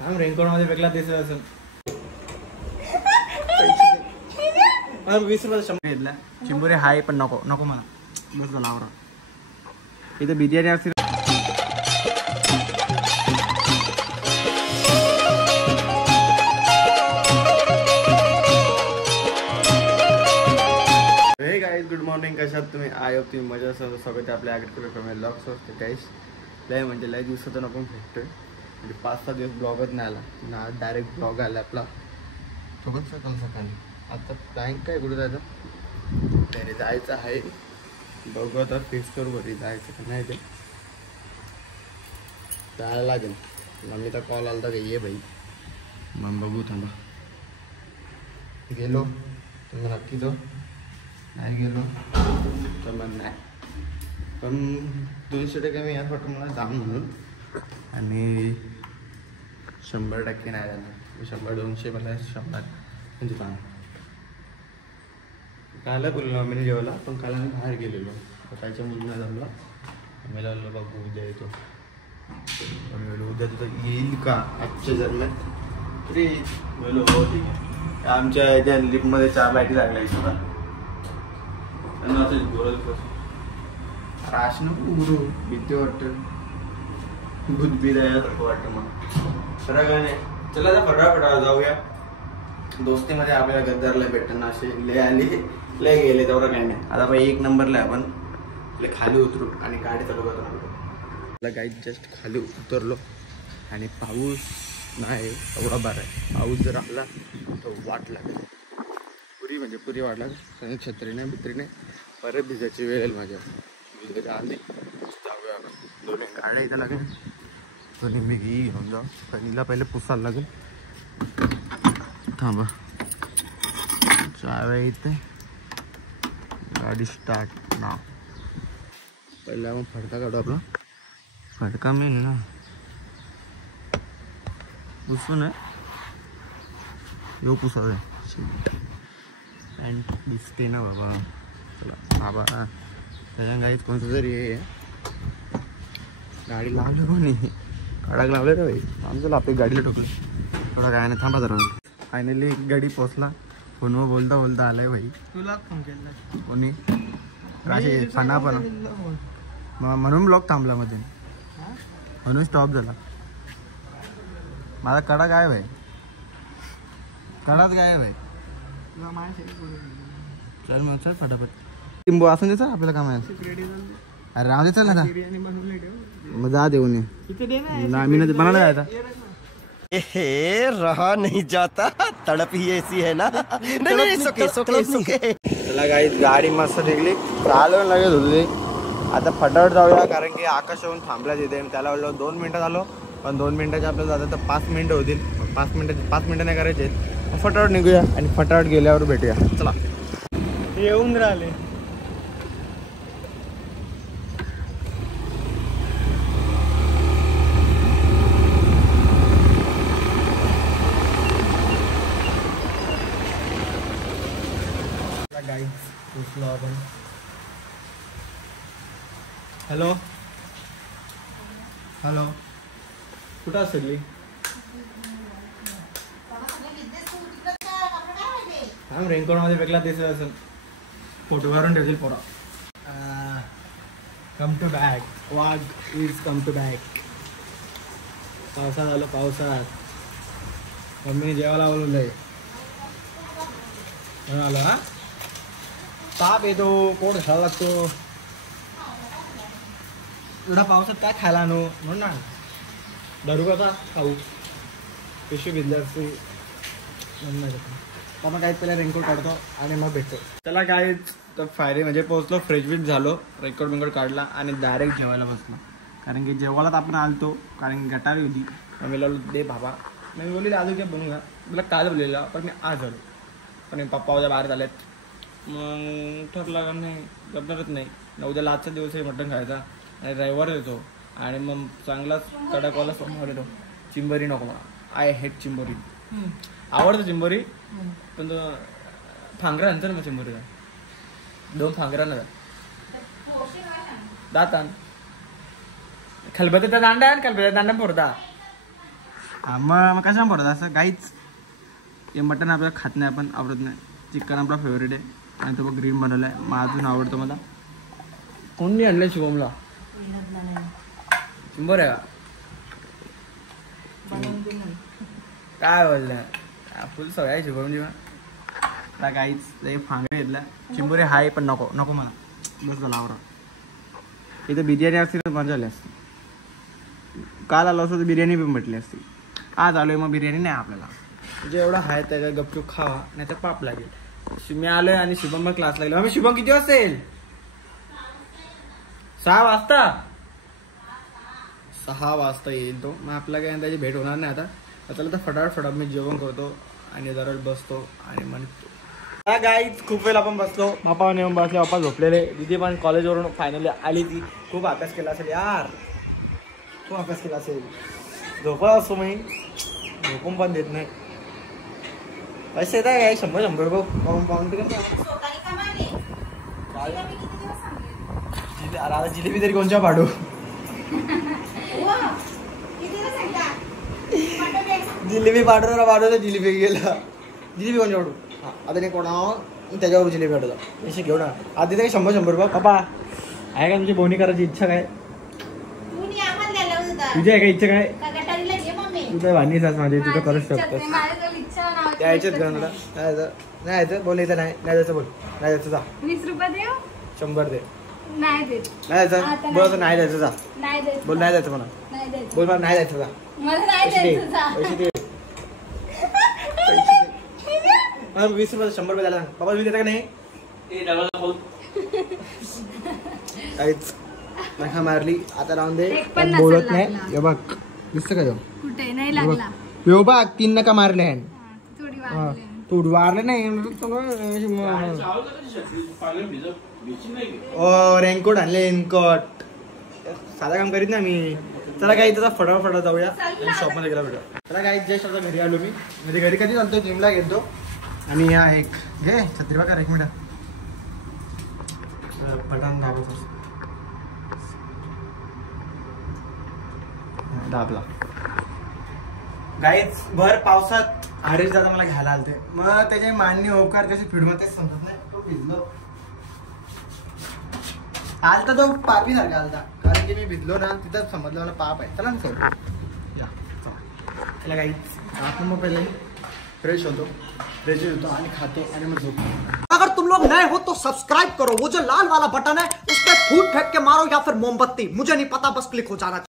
Raincoat मध्ये वेगळा दिसत असेल. 20 रुपये 100 घेतला. चिंबोरी हाय पण नको नको मला. बस झाला आवरा. इथे बिर्याणी असते. हे गाईज गुड मॉर्निंग. कशात तुम्ही? आय होप तुम्ही मजा स्वागत आहे आपल्या ॲग्रीकल्चर फॅमिली ब्लॉग्स असते गाईज. लय म्हणजे लय दिवसातून आपण भेटतोय. म्हणजे 5-6 दिवस ब्लॉगच नाही आला ना. डायरेक्ट ब्लॉग आला आपला सोबत सकाळी. आता बँक काय कुठे जायचं? त्याने जायचं आहे. बघू आता फिक्स करू घरी जायचं का नाही. ते जायला लागेल. मम्मीचा कॉल आला होता का ये भाई. मग बघू थांबा. गेलो तर मग नक्की तो नाही गेलो तर मग नाही. पण 200% मी याच वाटतं मला दाम म्हणून. आणि 100% नाही जाणार. 100-200 मला 100 म्हणजे काम. कायला बोललो आम्ही जेवला. पण काल आम्ही बाहेर गेलेलो. त्याच्या मुलींना जमला. आम्ही लागलो बघू उद्या येतो. आम्ही बोललो उद्या तुझं येईल का आजच्या दरम्यान तरी. बोललो हो ठीक आहे. आमच्या याच्या लिफ्टमध्ये 4 लाईटी लागल्या सुद्धा. त्यांना असं बोलत बस राशन गुरु भीती वाटतं. बुद्धी द्यायसारखं वाटतं. मग खरं काय नाही. चला आता फटाफट जाऊया. दोस्तीमध्ये आपल्याला गद्दारला भेटताना असे लय आले लय गेले तेवढं काही नाही. आता बाई 1 नंबरला आपण लय खाली उतरू आणि गाडी चालू करतो. गाडी जस्ट खाली उतरलो आणि पाऊस नाही एवढा बरा आहे. पाऊस जर आला तर वाट लागेल. पुरी वाट लागेल. छत्री नाही भित्री नाही. परत भिजायची वेळ येईल माझ्या. आली जाऊया आपण. 2 गाड्या इथं लागेल. दोन्ही मी घेऊन जाऊ. कणीला पहिले पुसायला लागेल. थांबा चाव्या इथे. गाडी स्टार्ट ना. पहिला मग फडका काढू आपला. फडका मेन ना. पुसून आहे येऊ पुसायचं आहे. पॅन्ट दिसते ना बाबा. चला बाबा त्याच्या गाडीत कोणतं तरी हे गाडी लावलं कोणी. कडक लावले रे भाई. आमचं आपली गाडीला ठोकलं. थोडा काय नाही थांबा जरा. फायनली गाडी पोचला. फोनवर बोलता आलाय भाई. तुला फोन केला कोणी राशी फणा पण म्हणून ब्लॉग थांबला मध्ये. म्हणून स्टॉप झाला. माझा कडा काय भाई. कडाच काय भाई. चल मग चल फटाफट. लिंबू असं द्यायचं आपल्याला काम आहे. अरे राहू दे चल ना. मग जा देऊन मी बनवला जायचा. रहा नहीं जाता. तड़प ही ऐसी है ना. चला गाईज गाडी मस्त निघली. चालवून लगेच होती. आता फटाफट जाऊया कारण की आकाश येऊन थांबला तिथे. त्याला बोललो 2 मिनटं झालो. पण 2 मिनटाचे आपल्याला जातात तर 5 मिनटं होतील. 5 मिनटं नाही करायचे. फटाफट निघूया आणि फटाफट गेल्यावर भेटूया. चला येऊन राहिले. गाईज पोचलो आपण. हॅलो हॅलो कुठं सगळी? रेनकोट मध्ये वेगळा दिसत असेल. फोटो काढून ठेवतील पोरा. Come to back. वाघ इज कम टू बॅक. पावसात आलो. पावसात मम्मीने जेवायला बोलवलंय. म्हणून आलो. हा ताप येतो. पोट घालायला लागतो. एवढा पावसात काय खायला आणू म्हणून ना. दारू का खाऊ. पिशवी भिजली असते म्हणून. तर मग काहीच पहिला रेनकोट काढतो आणि मग भेटतो. चला काहीच तर फायरी म्हणजे पोहोचलो. फ्रेश बीच झालो. रेनकोट काढला आणि डायरेक्ट जेवायला बसलो. कारण की जेवायलाच आपण आलतो. कारण की गटारी होती. मी लावलो दे बाबा. मी बोलले आजू काय बनवू का. तुला काल बोललेला पण मी आज आलो. पण पप्पा उद्या बाहेर झालेत. मग ठरला का नाही जमणारच नाही. उद्याला आजचा दिवस आहे मटण खायचा आणि रविवार येतो. आणि मग चांगलाच कडकवाला सोमवार येतो. चिंबोरी नको मला. आय हेट चिंबोरी. आवडतं चिंबोरी पण तो फांगरा नंतर मग चिंबोरीचा 2 फांगरा ना दातान खलबत्याचा दांडा आणि खलबत्याचा दांडा फोडता. मग कशा पडत असं काहीच. हे मटण आपल्याला खात नाही, आपण आवडत नाही. चिकन आपला फेवरेट आहे आणि तो ग्रीन बनवला आहे, मग अजून आवडतो मला. कोणी आणलं शुभमला? बरं आहे का? काय बोललं फुल सवय आहे शुभमजी. आता काहीच फांगडे घेतला. चिंबोरे हाय पण नको नको मला. बस झाला आवडा. इथं बिर्याणी असती तर मजा झाली असती. काल आलो असतो तर बिर्याणी पण म्हटली असती. आज आलोय मग बिर्याणी नाही आपल्याला. म्हणजे एवढं आहे त्याचा गपचूप खावा, नाही तर पाप लागेल. मी आलोय आणि शुभम मग क्लास लागला. आम्ही शुभम किती वाजता येईल? 6 वाजता. 6 वाजता येईल तो. मग आपला काय त्याची भेट होणार नाही आता. चला तर फटाफट मी जेवण करतो आणि जरा बसतो आणि म्हणतो. गाईच खूप वेळ आपण बसलो. पप्पा नेऊन बसले, पप्पा झोपलेले. दिदी पण कॉलेजवरून फायनली आली. ती खूप अभ्यास केला असेल यार, खूप अभ्यास केला असेल. झोपा असतो मी, झोपून पण देत नाही. पैसे येत आहे 100 रुपये पाहून आता जिलेबी तरी कोणच्या पाडू. जिलेबी पाठवणार पाठवतो. जिलेबी गेला. जिलेबी कोणच्या पाडू? आता नाही कोणा त्याच्यावर जिलेबी पाठवतो. पैसे घेऊ ना आधी तरी 100 रुपये. पप्पा आहे का तुमची बोनी करायची इच्छा काय? तुझी आहे का इच्छा काय? तुझं वाणी सास माझी, तुझं करू शकतो. द्यायचेच घेऊन तुला. नाही जायचं बोल. इथं नाही जायचं बोल. नाही जायचं जा. 20 रुपये देऊ. 100 दे. नाही देत. नाही जायचं बोल. नाही जायचं जा. नाही देत. बोल नाही जायचं मला. नाही देत. बोल मला नाही जायचं जा. मला नाही द्यायचं जा. पैसे दे. 20 रुपये 100 रुपये द्यायला. बाबा तुम्ही देता का नाही? काहीच नका मारली. आता राहून दे. बोलत नाही. हे बघ दिसतं का? कुठे नाही लागला. यो बघ 3 नका मारले. थोडी वाढली. तू वारले नाही. रेनकोट आणले. रेनकोट साधा काम करीत ना मी. चला काही त्याचा फटाफट जाऊया आणि शॉपमध्ये गेला भेटू. चला काही जस्ट आता घरी आलो मी. म्हणजे घरी कधी चालतो जिमला घेतो. आणि हा एक घे छत्री बघा. 1 मिनिट बटन दाबतो. दाबला. गाईच भर पावसात हरीश दादा मला घ्यायला आलते. मग त्याचे मान्य होकार कशी फिडमध्ये तेच समजत नाही. तो भिजलो आलता. तो पापी सारखा आलता कारण की मी भिजलो ना. तिथं समजलं मला पाप आहे. चला ना सर या चला गाईच. आपण मग पहिले फ्रेश होतो. फ्रेश होतो आणि खातो आणि मग झोपतो. अगर तुम लोग नए हो तो सब्सक्राइब करो. वो जो लाल वाला बटन है उस पर फूट फेंक के मारो या फिर मोमबत्ती, मुझे नहीं पता, बस क्लिक हो जाना चाहिए.